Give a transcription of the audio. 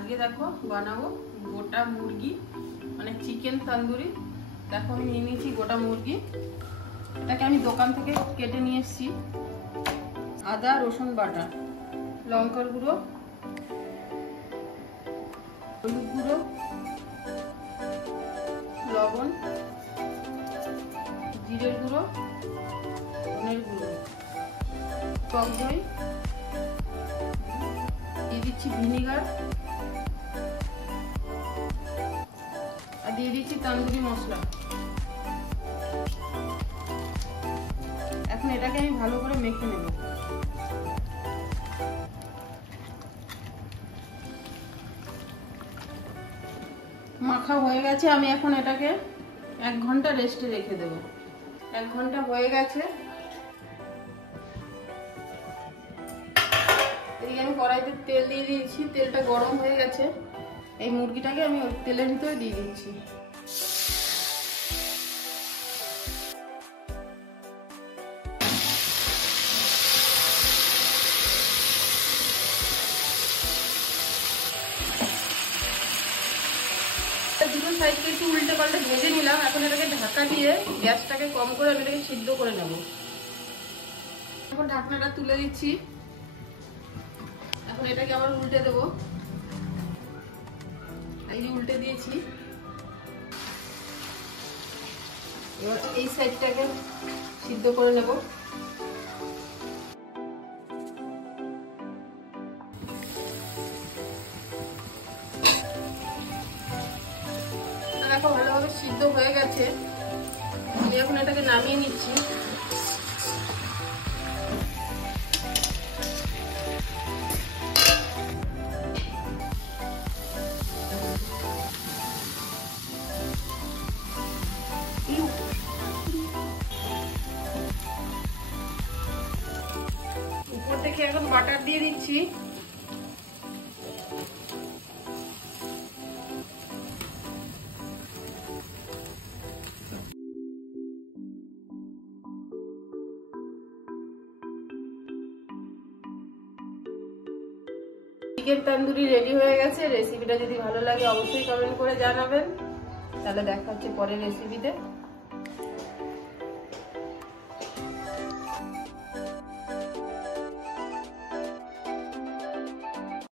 আজকে দেখো বানাবো গোটা মুরগি, মানে চিকেন তন্দুরি। দেখো আমি নিয়ে নিয়েছি গোটা মুরগি, এটাকে আমি দোকান থেকে কেটে নিয়ে এসেছি। আদা রসুন বাটা, লঙ্কার গুঁড়ো, হলুদ গুঁড়ো, লবণ, জিরের গুঁড়ো, ধনের গুঁড়ো, টক দই, দিয়ে দিচ্ছি ভিনিগার, আর দিয়ে দিচ্ছি তন্দুরি মশলা। এখন এটাকে আমি ভালো করে মেখে নেব। মাখা হয়ে গেছে, আমি এখন এটাকে 1 ঘন্টা রেস্টে রেখে দেব। 1 ঘন্টা হয়ে গেছে। এদিকে আমি কড়াইতে তেল দিয়ে দিয়েছি, তেলটা গরম হয়ে গেছে। এই মুরগিটাকে আমি ওই তেলের ভিতরে দিয়ে দিচ্ছি। দুটো সাইডকে একটু উল্টে পাল্টে ভেজে নিলাম। এখন এটাকে ঢাকা দিয়ে গ্যাসটাকে কম করে আমি এটাকে সিদ্ধ করে নেব। এখন ঢাকনাটা তুলে দিচ্ছি। এখন এটাকে আবার উল্টে দেবো। এই যে উল্টে দিয়েছি, এবার এই সাইডটাকে সিদ্ধ করে নেব। দেখো ভালোভাবে সিদ্ধ হয়ে গেছে। আমি এখন এটাকে নামিয়ে নিচ্ছি। উপর থেকে এখন বাটার দিয়ে দিচ্ছি। চিকেন তন্দুরি রেডি হয়ে গেছে। রেসিপিটা যদি ভালো লাগে অবশ্যই কমেন্ট করে জানাবেন। তাহলে দেখা হচ্ছে পরের রেসিপিতে।